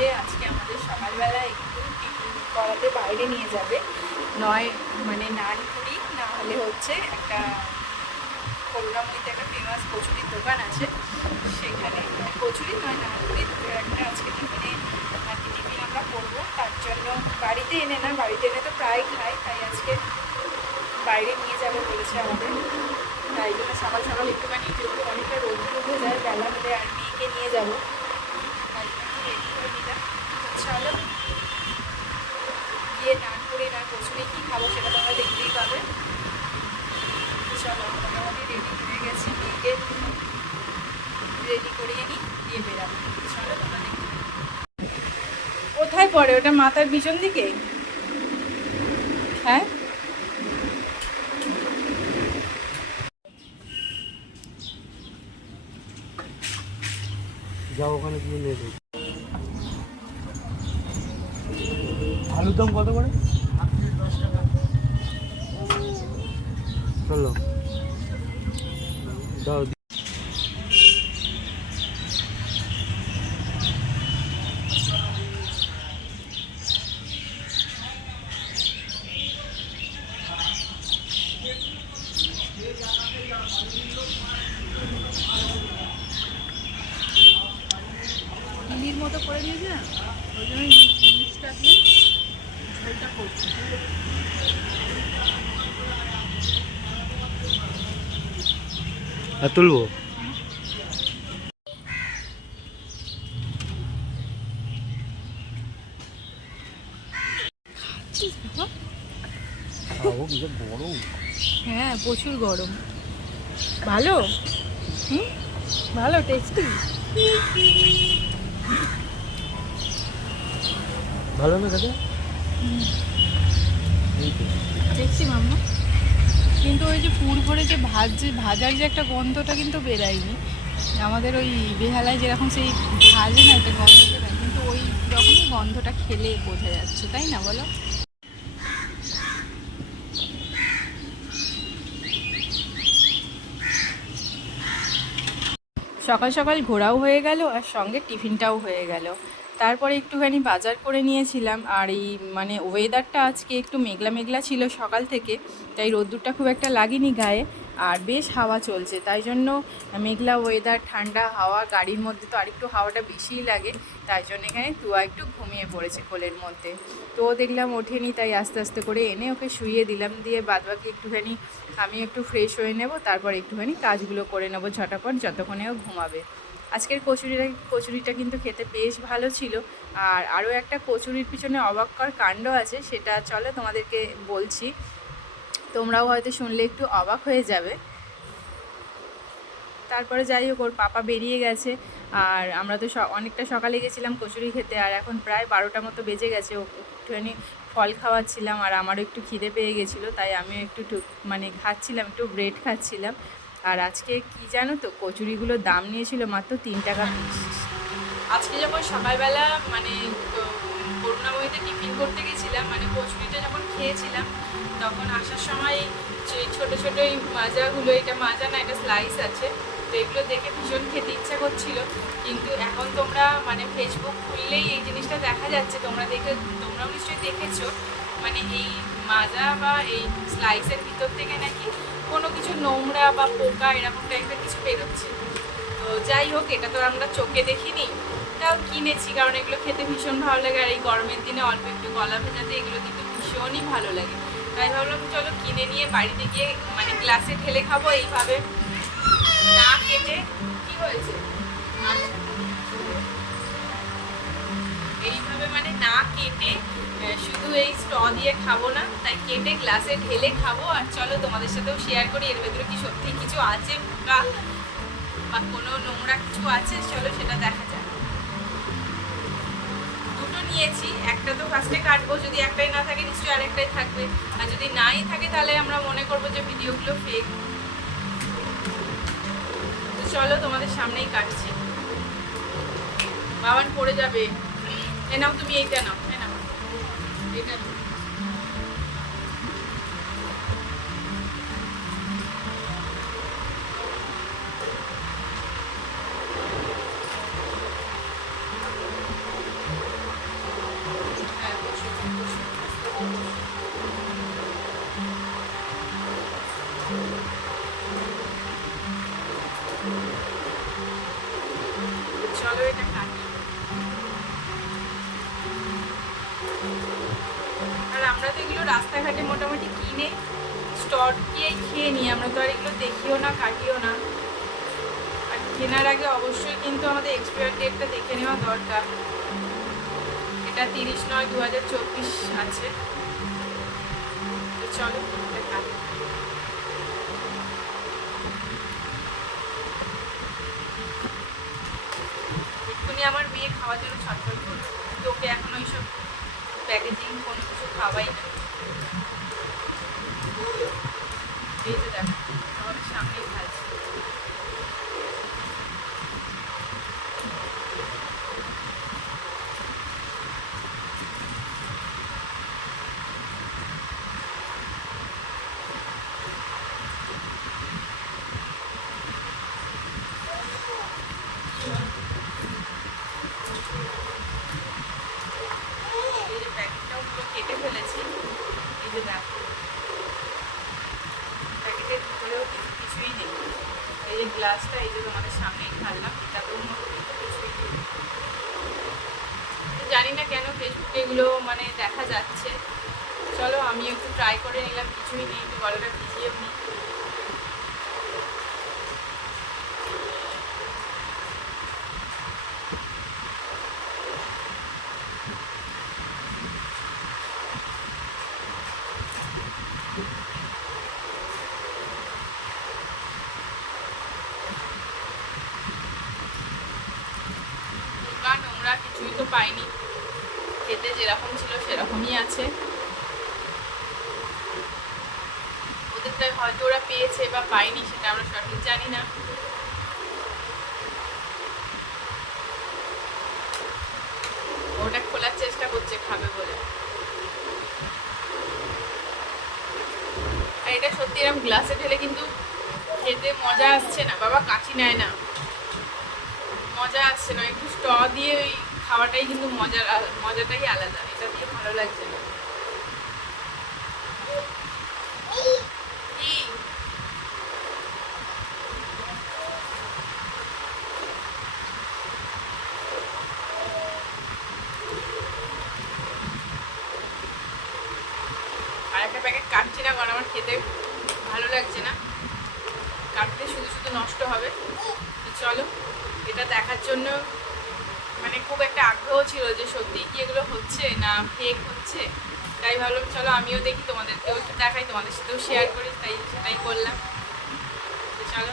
এসে আজকে আমাদের সকালবেলা একটু টিফিন করাতে বাইরে নিয়ে যাবে। নয় মানে নানপুরি, না হলে হচ্ছে একটা করুণাময়ীতে একটা ফেমাস কচুরির দোকান আছে, সেখানে কচুরি নয় নানপুরি দুটোর একটা আজকে টিফিন আমরা করবো। তার জন্য বাড়িতে এনে না, বাড়িতে এনে তো প্রায় খাই, তাই আজকে বাইরে নিয়ে যাবে বলেছে আমাদের। তাই জন্য সকাল সকাল একটুখানি যেহেতু অনেকটা রোদ উঠে যায় বেলা হলে, আর মেয়েকে নিয়ে যাবো, তাই জন্য রেডি করে নিলাম। চলো গিয়ে নানপুরি না কচুরি কী খাবো সেটা তোমরা দেখতেই পাবে। চলো মোটামুটি রেডি হয়ে গেছি, মেয়েকে রেডি করিয়ে নিই, দিয়ে বেরাবো। চলো তোমরা দেখতে। কোথায় পড়ে ওটা? মাথার পিছন দিকে? হ্যাঁ যাও ওখানে গিয়ে নেবে। আলুর দাম কত করে? চলো দাও। চিলির মতো করে দিয়েছে না, ওই জন্য মিক্সটা দিয়ে ঝোলটা করছি। আর তুলবো? খাবো, বিশাল গরম। হ্যাঁ প্রচুর গরম। ভালো, হুম ভালো টেস্টি। ভালো না খেতে? দেখছি মাম্মা, কিন্তু ওই যে পুর ভরে যে ভাজার যে একটা গন্ধটা কিন্তু বেরায়নি। আমাদের ওই বেহালায় যেরকম সেই ভাজে না একটা গন্ধ বেরায়, কিন্তু ওই রকমই গন্ধটা খেলে বোঝা যাচ্ছে, তাই না বলো? সকাল সকাল ঘোরাও হয়ে গেল আর সঙ্গে টিফিনটাও হয়ে গেল। তারপরে একটুখানি বাজার করে নিয়েছিলাম। আর এই মানে ওয়েদারটা আজকে একটু মেঘলা মেঘলা ছিল সকাল থেকে, তাই রোদ্দুরটা খুব একটা লাগেনি গায়ে, আর বেশ হাওয়া চলছে। তাই জন্য মেঘলা ওয়েদার, ঠান্ডা হাওয়া, গাড়ির মধ্যে তো আরেকটু হাওয়াটা বেশিই লাগে। তাই জন্য এখানে তুয়া একটু ঘুমিয়ে পড়েছে কোলের মধ্যে। তো দেখলাম ওঠেনি, তাই আস্তে আস্তে করে এনে ওকে শুইয়ে দিলাম। দিয়ে বাদবাকি একটুখানি আমি একটু ফ্রেশ হয়ে নেব, তারপর একটুখানি কাজগুলো করে নেব ঝটাপট, যতক্ষণে ও ঘুমাবে। আজকের কচুরিটা কিন্তু খেতে বেশ ভালো ছিল। আর আরও একটা কচুরির পিছনে অবাককর কাণ্ড আছে, সেটা চলো তোমাদেরকে বলছি, তোমরাও হয়তো শুনলে একটু অবাক হয়ে যাবে। তারপরে যাই হোক, ওর পাপা বেরিয়ে গেছে, আর আমরা তো অনেকটা সকালে গেছিলাম কচুরি খেতে, আর এখন প্রায় 12টা মতো বেজে গেছে। ও একটুখানি ফল খাওয়াচ্ছিলাম, আর আমারও একটু খিদে পেয়ে গেছিলো, তাই আমিও একটু মানে খাচ্ছিলাম, একটু ব্রেড খাচ্ছিলাম। আর আজকে কি জানো তো, কচুরিগুলোর দাম নিয়েছিল মাত্র 3 টাকা পিস। আজকে যখন সকালবেলা মানে করুণাময়ীতে টিফিন করতে গেছিলাম, মানে কচুরিটা যখন খেয়েছিলাম, তখন আসার সময় যে ছোটো ছোটো এই মাজাগুলো, এটা মাজা না, এটা স্লাইস আছে, তো এগুলো দেখে ভীষণ খেতে ইচ্ছা করছিল। কিন্তু এখন তোমরা মানে ফেসবুক খুললেই এই জিনিসটা দেখা যাচ্ছে, তোমরাও নিশ্চয়ই দেখেছো, মানে এই মাজা বা এই স্লাইসের ভিতর থেকে নাকি কোনো কিছু নোংরা বা পোকা এরকম টাইপের কিছু বেরোচ্ছে। তো যাই হোক, এটা তো আমরা চোখে দেখিনি, তাও কিনেছি, কারণ এগুলো খেতে ভীষণ ভালো লাগে। আর এই গরমের দিনে অল্প একটু গলা ভেজাতে এগুলো কিন্তু ভীষণই ভালো লাগে। তাই ভাবলাম চলো কিনে নিয়ে বাড়িতে গিয়ে মানে গ্লাসে ঢেলে খাবো, এইভাবে না কেটে। কি হয়েছে? এইভাবে মানে না কেটে শুধু এই স্ট্র দিয়ে খাবো না, তাই কেটে গ্লাসে ঢেলে খাবো। আর চলো তোমাদের সাথেও শেয়ার করি এর ভেতরে কি সত্যি কিছু আছে পোকা বা কোনো নোংরা কিছু আছে, চলো সেটা দেখা যায়। দুটো নিয়েছি, একটা তো ফার্স্টে কাটবো, যদি একটাই না থাকে নিশ্চয়ই আরেকটাই থাকবে, আর যদি নাই থাকে তাহলে আমরা মনে করবো যে ভিডিওগুলো ফেক। তো চলো তোমাদের সামনেই কাটছি। বাবান পড়ে যাবে। এ নাও, তুমি এইটা নাও, হ্যাঁ নাও, এটা নাও। চলো এটা কাটি। আর আমরা তো এগুলো রাস্তাঘাটে মোটামুটি কিনে স্টল গিয়ে খেয়ে নিই, আমরা তো আর এগুলো দেখিও না কাটিও না। আর কেনার আগে অবশ্যই কিন্তু আমাদের এক্সপায়ার ডেটটা দেখে নেওয়া দরকার। এটা 30/9/2024 আছে। তো চলো এটা কাটি। এক্ষুনি আমার মেয়ে খাওয়ার জন্য ছটফট করবে, কিন্তু ওকে এখন ওইসব প্যাকেজিং কোনো কিছু খাওয়াই না। এই যে দেখো আমাদের সামনেই খাচ্ছে। এই যে প্যাকেটটাও পুরো কেটে ফেলেছি। এই যে দেখো প্যাকেটের ভিতরেও কিন্তু কিছুই নেই। এই যে গ্লাসটা এই যে তোমাদের সামনেই ঢাললাম, এটাতেও মতো কিন্তু কিছুই নেই। তো জানি না কেন ফেসবুকে এগুলো মানে দেখা যাচ্ছে। চলো আমি একটু ট্রাই করে নিলাম, কিছুই নেই, একটু গলাটা ভিজিয়েও নিই। নোংরা নোংরা কিছুই তো পাইনি, খেতে যেরকম ছিল সেরকমই আছে। ওদেরটাই হয়তো ওরা পেয়েছে বা পায়নি সেটা আমরা সঠিক জানি না। ওটা খোলার চেষ্টা করছে খাবে বলে। আর এটা সত্যি এরকম গ্লাসে ঢেলে কিন্তু খেতে মজা আসছে না বাবা, কাচি নেয় না, মজা আসছে না। একটু স্ট দিয়ে ওই খাওয়াটাই কিন্তু মজাটাই আলাদা, এটা দিয়ে ভালো লাগছে না। কি আর একটা প্যাকেট কাটছি না কারণ আমার খেতে ভালো লাগছে না, কাটলে শুধু শুধু নষ্ট হবে। তো চলো এটা দেখার জন্য মানে খুব একটা আগ্রহ ছিল যে সত্যি কি এগুলো হচ্ছে না ফেক হচ্ছে, তাই ভাবলাম চলো আমিও দেখি, তোমাদেরকেও একটু দেখাই, তোমাদের সাথেও শেয়ার করি, তাই সেটাই করলাম। তো চলো।